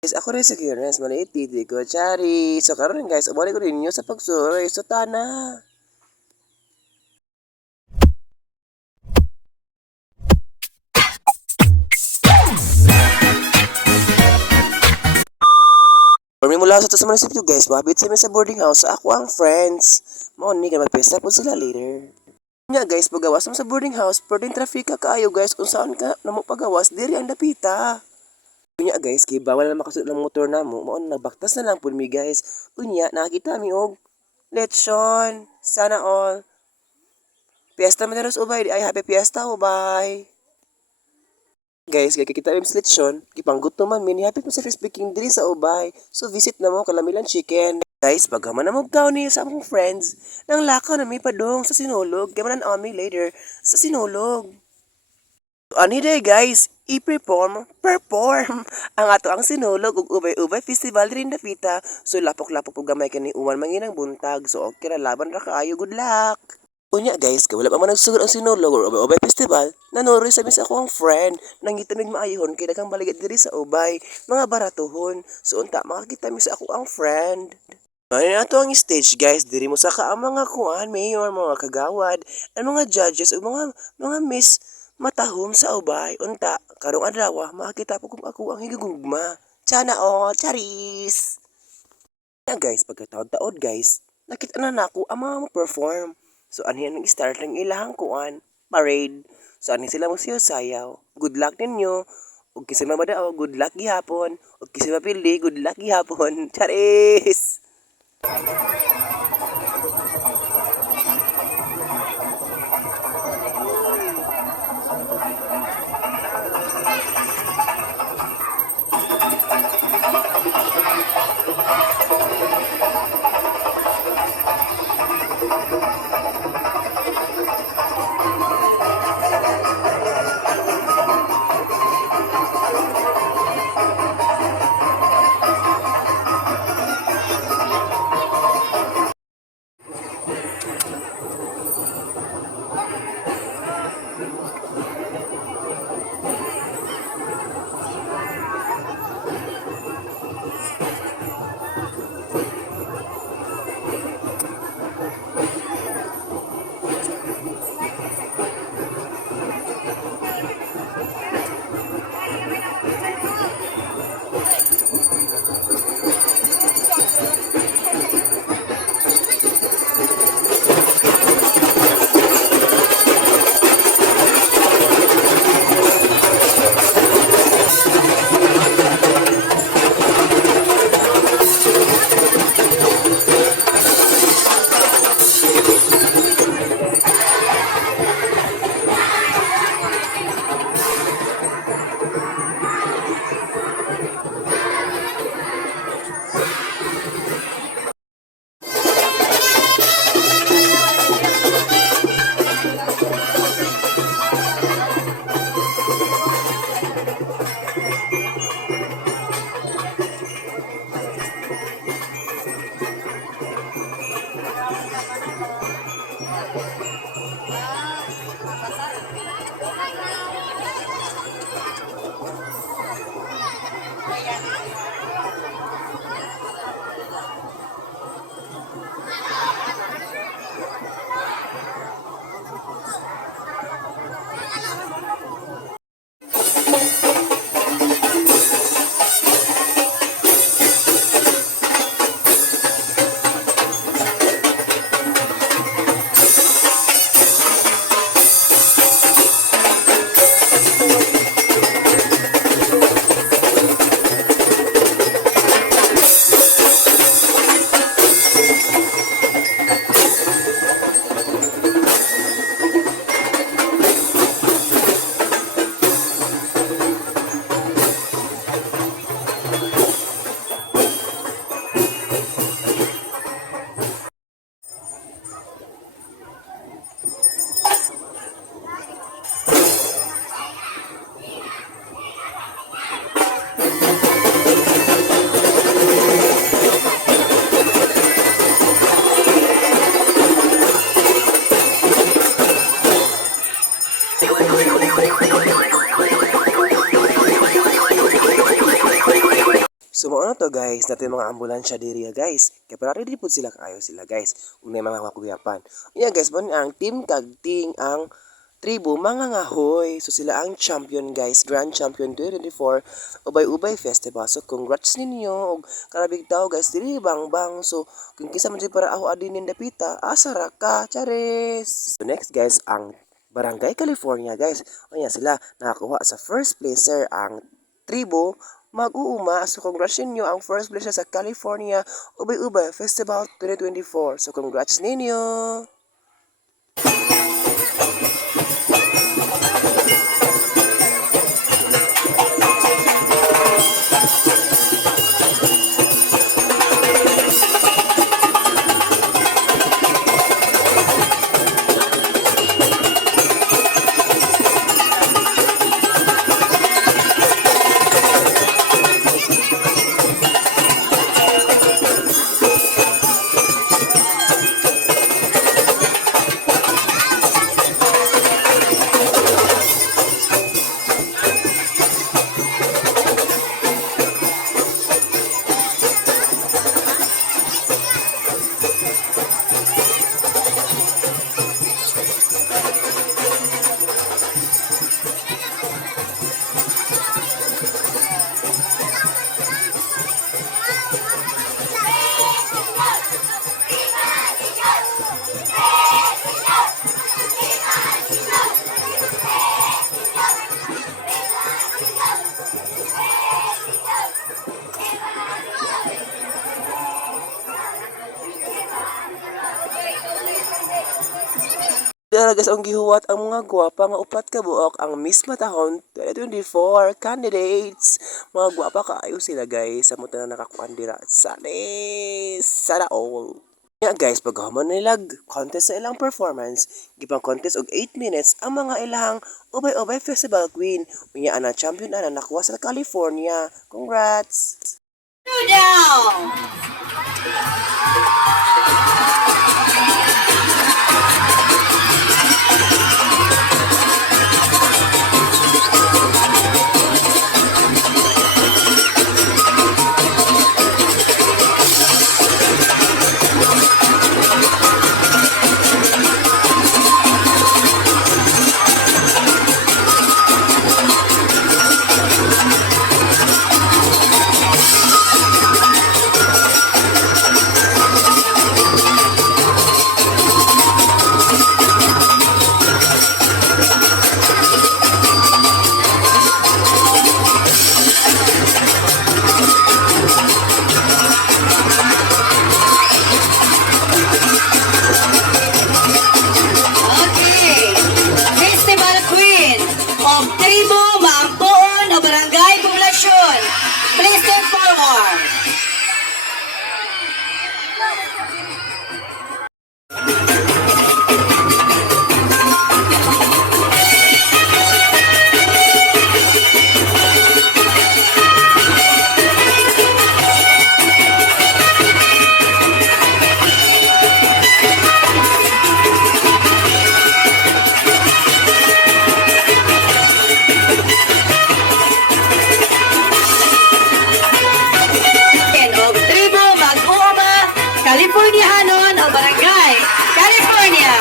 Guys, ako rin si Kiernes, maliit titi ko, Chari. So, karon guys, umali ko rin nyo sa pagsuroy. So, tana. Kami mula sa to sa munisipyo guys, mabit sa amin sa boarding house sa ako ang friends. Mauni ka magpesta po sila later. Nya guys, pagawas mo sa boarding house, pwedeng trafika kaayo guys, kung saan ka namo pagawas, diri ang dapita. Unya guys, kay bawal na makasunod ng motor namo, mao nagbaktas na lang pud mi guys. Unya, nakita mi og lechon. Sana all. Fiesta Maderos Ubay, di ay happy fiesta Ubay. Guys, kaya kita yung lechon, kipanggut naman min, happy po sa speaking diri sa Ubay. So visit na mo kalamilan chicken. Guys, pagkaman na magkaw ni sa akong friends, nang lakaw na may padong sa sinulog, kaya manan ami later sa sinulog. So, ani day guys, perform ang ato ang sinulog ug ubay-ubay festival rin na pita. So lapok-lapok po gamay kani uwan manginang buntag. So okay ra laban ra kaayo, good luck. Unya guys, kay wala pa man nagsugod ang sinulog or ubay festival, nanoroy sa mis ako ang friend, nangita mig maayhon kay daghang baligat diri sa ubay, mga baratuhon. So unta makakita mi sa ako ang friend. Ano na to ang stage guys, diri mo sa ka ang mga kuan, mayor, mga kagawad, ang mga judges ug mga miss matahom sa ubay. Unta, karong adlaw makakita po kung ako ang higugugma. Sana charis. Na guys, pagkataod-taod guys, nakita na nako ang mga perform. So ano yan nag-start ng ilang kuan, parade. So ano sila magsiyaw-sayaw. Good luck ninyo. Ug kisay mamadao, good luck gihapon. Ug kisay mapili, good luck gihapon. Charis! So mao na to guys, natin mga ambulansya diri guys. Kaya para ready po sila kaayo sila guys. Ug may mga makuyapan. Unya guys, mo ang team kagting ang tribo mga ngahoy. So sila ang champion guys, Grand Champion 2024 Ubay Festival. So congrats ninyo og karabig tao guys diri bang. So kung kisa man para ako adinin dapita, asara ka, chares. So next guys, ang Barangay California guys. Unya sila nakakuha sa first placer ang tribo mag-uuma. So congrats ninyo ang first place sa California Ubay Festival 2024. So congrats ninyo. Dara guys ang gihuwat ang mga gwapa nga upat ka buok ang Miss Matahon 2024 candidates. Mga gwapa kaayo sila guys sa muta na nakakuan dira. Sana all. Yeah guys, paghuman nilag contest sa ilang performance, gipang contest og 8 minutes ang mga ilang Ubay Festival Queen. Unya ana champion ana nakuha sa California. Congrats. Down. Please step forward. California hanon o barangay California.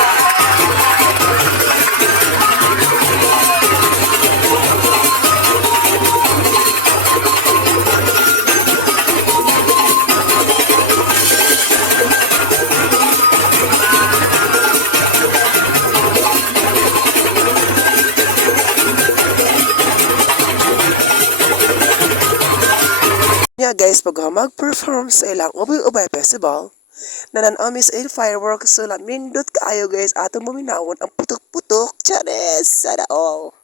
Yeah guys, pag mag-perform sa ilang Ubay Festival, nanan-amis ay fireworks so lamindot kaayo guys atong maminawon ang putok-putok. Chares! Sana all!